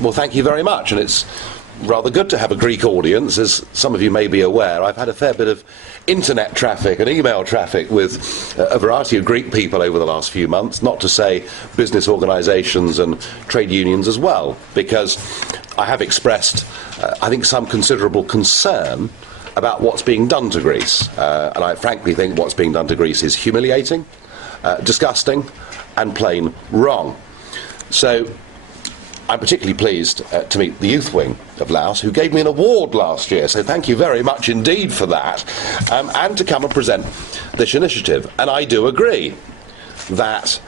Well, thank you very much, and it's rather good to have a Greek audience. As some of you may be aware, I've had a fair bit of internet traffic and email traffic with a variety of Greek people over the last few months, not to say business organisations and trade unions as well, because I have expressed, I think, some considerable concern about what's being done to Greece. And I frankly think what's being done to Greece is humiliating, disgusting, and plain wrong. So I'm particularly pleased to meet the youth wing of Laos, who gave me an award last year, so thank you very much indeed for that, and to come and present this initiative. And I do agree that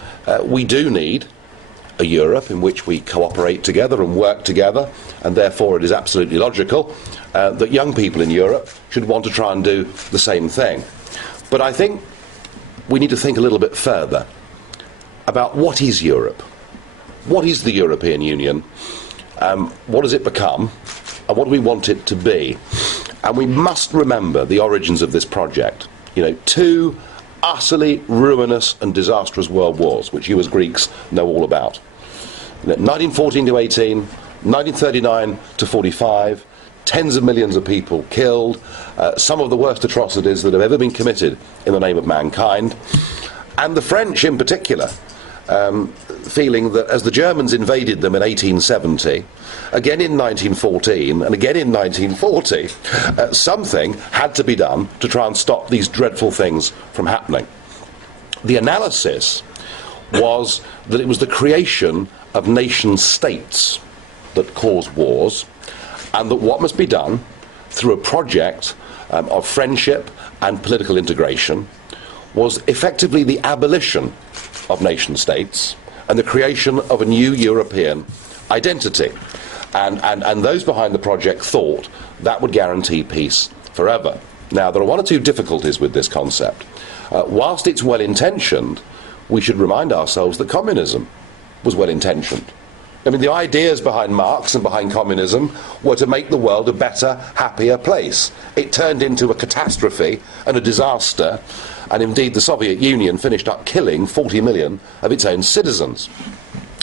we do need a Europe in which we cooperate together and work together, and therefore it is absolutely logical that young people in Europe should want to try and do the same thing. But I think we need to think a little bit further about what is Europe. What is the European Union? What does it become? And what do we want it to be? And we must remember the origins of this project. You know, two utterly ruinous and disastrous world wars, which you as Greeks know all about. 1914 to 18, 1939 to 45, tens of millions of people killed, some of the worst atrocities that have ever been committed in the name of mankind. And the French in particular, feeling that as the Germans invaded them in 1870, again in 1914 and again in 1940, something had to be done to try and stop these dreadful things from happening. The analysis was that it was the creation of nation states that caused wars, and that what must be done through a project of friendship and political integration was effectively the abolition of nation states and the creation of a new European identity. And those behind the project thought that would guarantee peace forever. Now, there are one or two difficulties with this concept. Whilst it's well-intentioned, we should remind ourselves that communism was well-intentioned. I mean, the ideas behind Marx and behind communism were to make the world a better, happier place. It turned into a catastrophe and a disaster, and indeed the Soviet Union finished up killing 40 million of its own citizens.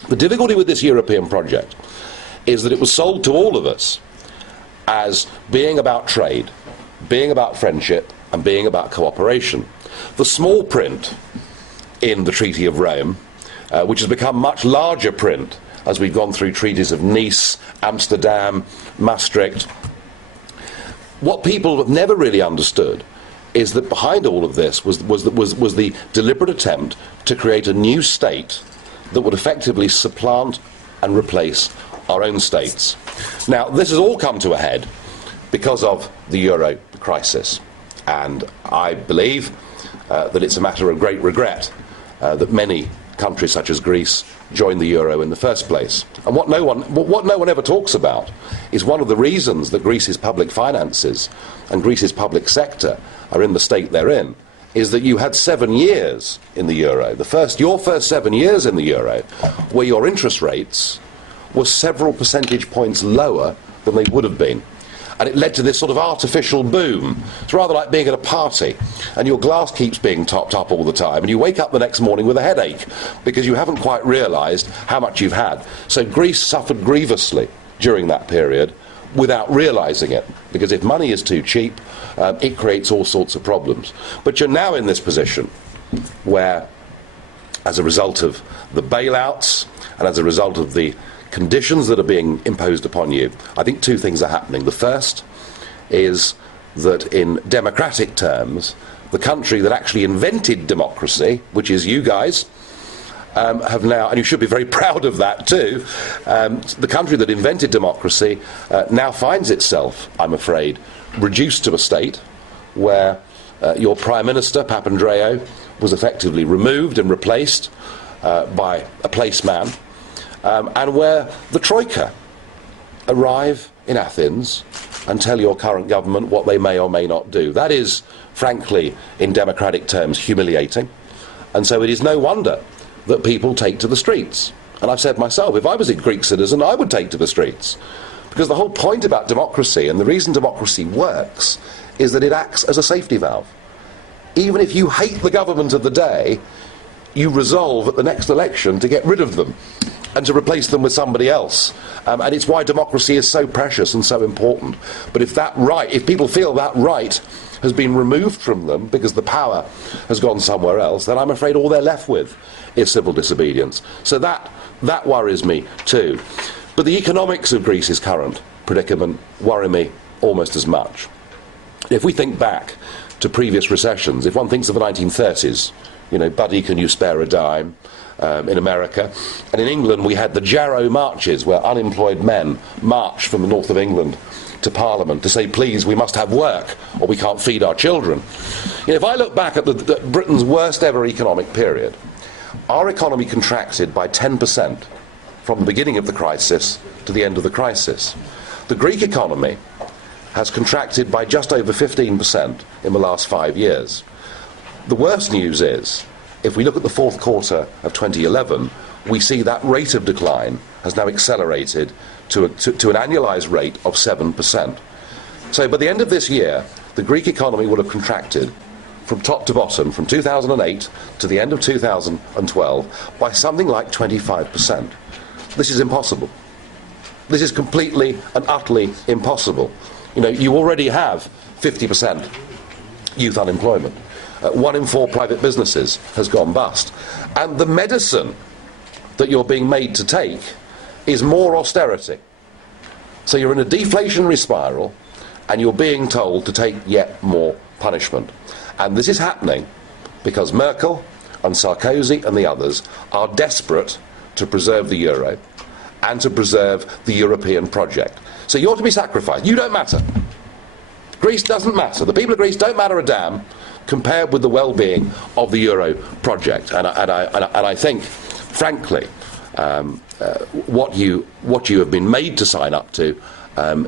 The difficulty with this European project is that it was sold to all of us as being about trade, being about friendship, and being about cooperation. The small print in the Treaty of Rome, which has become much larger print as we've gone through treaties of Nice, Amsterdam, Maastricht, what people have never really understood is that behind all of this was the deliberate attempt to create a new state that would effectively supplant and replace our own states. Now, this has all come to a head because of the euro crisis, and I believe that it's a matter of great regret that many countries such as Greece joined the euro in the first place. And what no one ever talks about is one of the reasons that Greece's public finances and Greece's public sector are in the state they're in is that you had 7 years in the euro, your first 7 years in the euro, where your interest rates were several percentage points lower than they would have been. And it led to this sort of artificial boom. It's rather like being at a party and your glass keeps being topped up all the time and you wake up the next morning with a headache because you haven't quite realised how much you've had. So Greece suffered grievously during that period without realising it, because if money is too cheap, it creates all sorts of problems. But you're now in this position where, as a result of the bailouts and as a result of the conditions that are being imposed upon you, I think two things are happening. The first is that in democratic terms, the country that actually invented democracy, which is you guys, have now, and you should be very proud of that too, the country that invented democracy now finds itself, I'm afraid, reduced to a state where your Prime Minister, Papandreou, was effectively removed and replaced by a placeman, and where the Troika arrive in Athens and tell your current government what they may or may not do. That is, frankly, in democratic terms, humiliating. And so it is no wonder that people take to the streets. And I've said myself, if I was a Greek citizen, I would take to the streets. Because the whole point about democracy, and the reason democracy works, is that it acts as a safety valve. Even if you hate the government of the day, you resolve at the next election to get rid of them. and to replace them with somebody else. And it's why democracy is so precious and so important. But if people feel that right has been removed from them because the power has gone somewhere else, then I'm afraid all they're left with is civil disobedience. So that worries me too. But the economics of Greece's current predicament worry me almost as much. If we think back to previous recessions, if one thinks of the 1930s, buddy, can you spare a dime, in America, and in England we had the Jarrow marches, where unemployed men marched from the north of England to Parliament to say, please, we must have work or we can't feed our children. If I look back at Britain's worst ever economic period, our economy contracted by 10% from the beginning of the crisis to the end of the crisis. The Greek economy has contracted by just over 15% in the last 5 years. The worst news is, if we look at the fourth quarter of 2011, we see that rate of decline has now accelerated to an annualized rate of 7%. So by the end of this year, the Greek economy will have contracted from top to bottom, from 2008 to the end of 2012, by something like 25%. This is impossible. This is completely and utterly impossible. You already have 50% youth unemployment. 1 in 4 private businesses has gone bust. And the medicine that you're being made to take is more austerity. So you're in a deflationary spiral and you're being told to take yet more punishment. And this is happening because Merkel and Sarkozy and the others are desperate to preserve the euro and to preserve the European project. So you're to be sacrificed. You don't matter. Greece doesn't matter. The people of Greece don't matter a damn compared with the well-being of the euro project. And I think, frankly, what you have been made to sign up to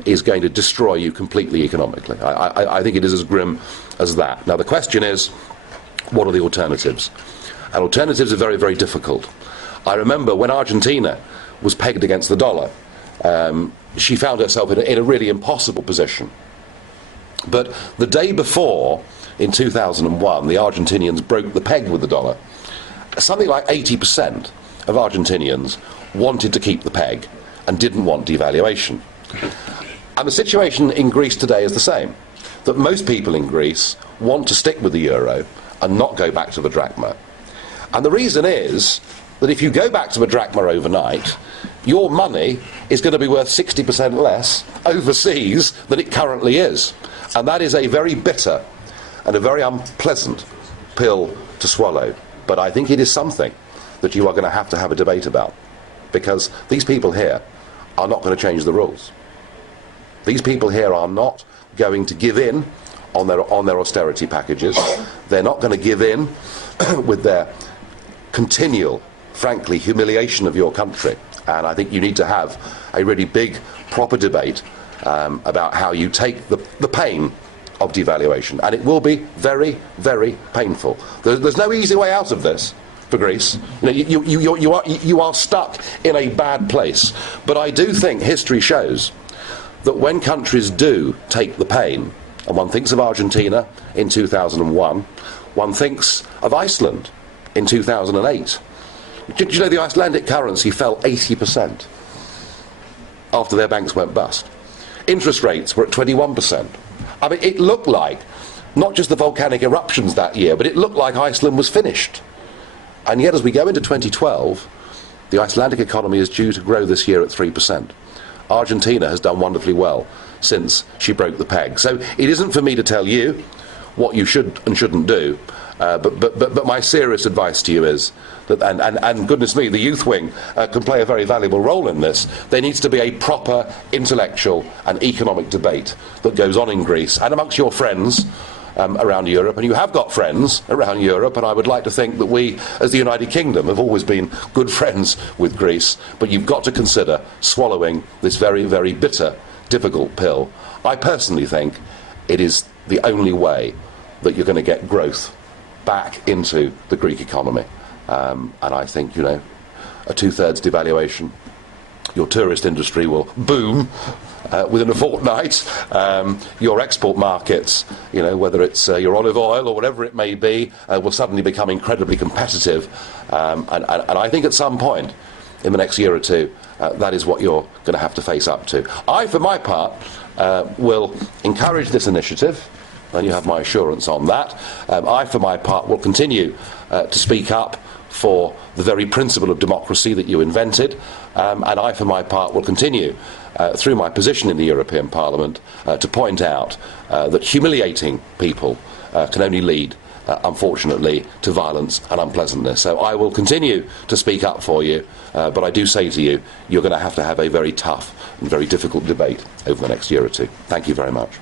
is going to destroy you completely economically. I think it is as grim as that. Now the question is, what are the alternatives? And alternatives are very, very difficult. I remember when Argentina was pegged against the dollar, she found herself in a really impossible position. But the day before, in 2001, the Argentinians broke the peg with the dollar. Something like 80% of Argentinians wanted to keep the peg and didn't want devaluation. And the situation in Greece today is the same, that most people in Greece want to stick with the euro and not go back to the drachma. And the reason is that if you go back to the drachma overnight, your money is going to be worth 60% less overseas than it currently is. And that is a very bitter and a very unpleasant pill to swallow. But I think it is something that you are going to have a debate about, because these people here are not going to change the rules. These people here are not going to give in on their austerity packages. They're not going to give in with their continual, frankly, humiliation of your country. And I think you need to have a really big, proper debate about how you take the pain of devaluation. And it will be very, very painful. There's no easy way out of this for Greece. You are stuck in a bad place. But I do think history shows that when countries do take the pain, and one thinks of Argentina in 2001, one thinks of Iceland in 2008. Did you know the Icelandic currency fell 80% after their banks went bust? Interest rates were at 21%. I mean, it looked like, not just the volcanic eruptions that year, but it looked like Iceland was finished. And yet as we go into 2012, the Icelandic economy is due to grow this year at 3%. Argentina has done wonderfully well since she broke the peg. So it isn't for me to tell you what you should and shouldn't do, but my serious advice to you is that, and goodness me, the youth wing can play a very valuable role in this. There needs to be a proper intellectual and economic debate that goes on in Greece and amongst your friends around Europe. And you have got friends around Europe, and I would like to think that we, as the United Kingdom, have always been good friends with Greece. But you've got to consider swallowing this very, very bitter, difficult pill. I personally think it is the only way that you're going to get growth back into the Greek economy. And I think, a 2/3 devaluation, your tourist industry will boom within a fortnight. Your export markets, whether it's your olive oil or whatever it may be, will suddenly become incredibly competitive. And I think at some point in the next year or two, that is what you're going to have to face up to. I, for my part, will encourage this initiative, and you have my assurance on that. I, for my part, will continue to speak up for the very principle of democracy that you invented, and I, for my part, will continue, through my position in the European Parliament, to point out that humiliating people can only lead, unfortunately, to violence and unpleasantness. So I will continue to speak up for you, but I do say to you, you're going to have a very tough and very difficult debate over the next year or two. Thank you very much.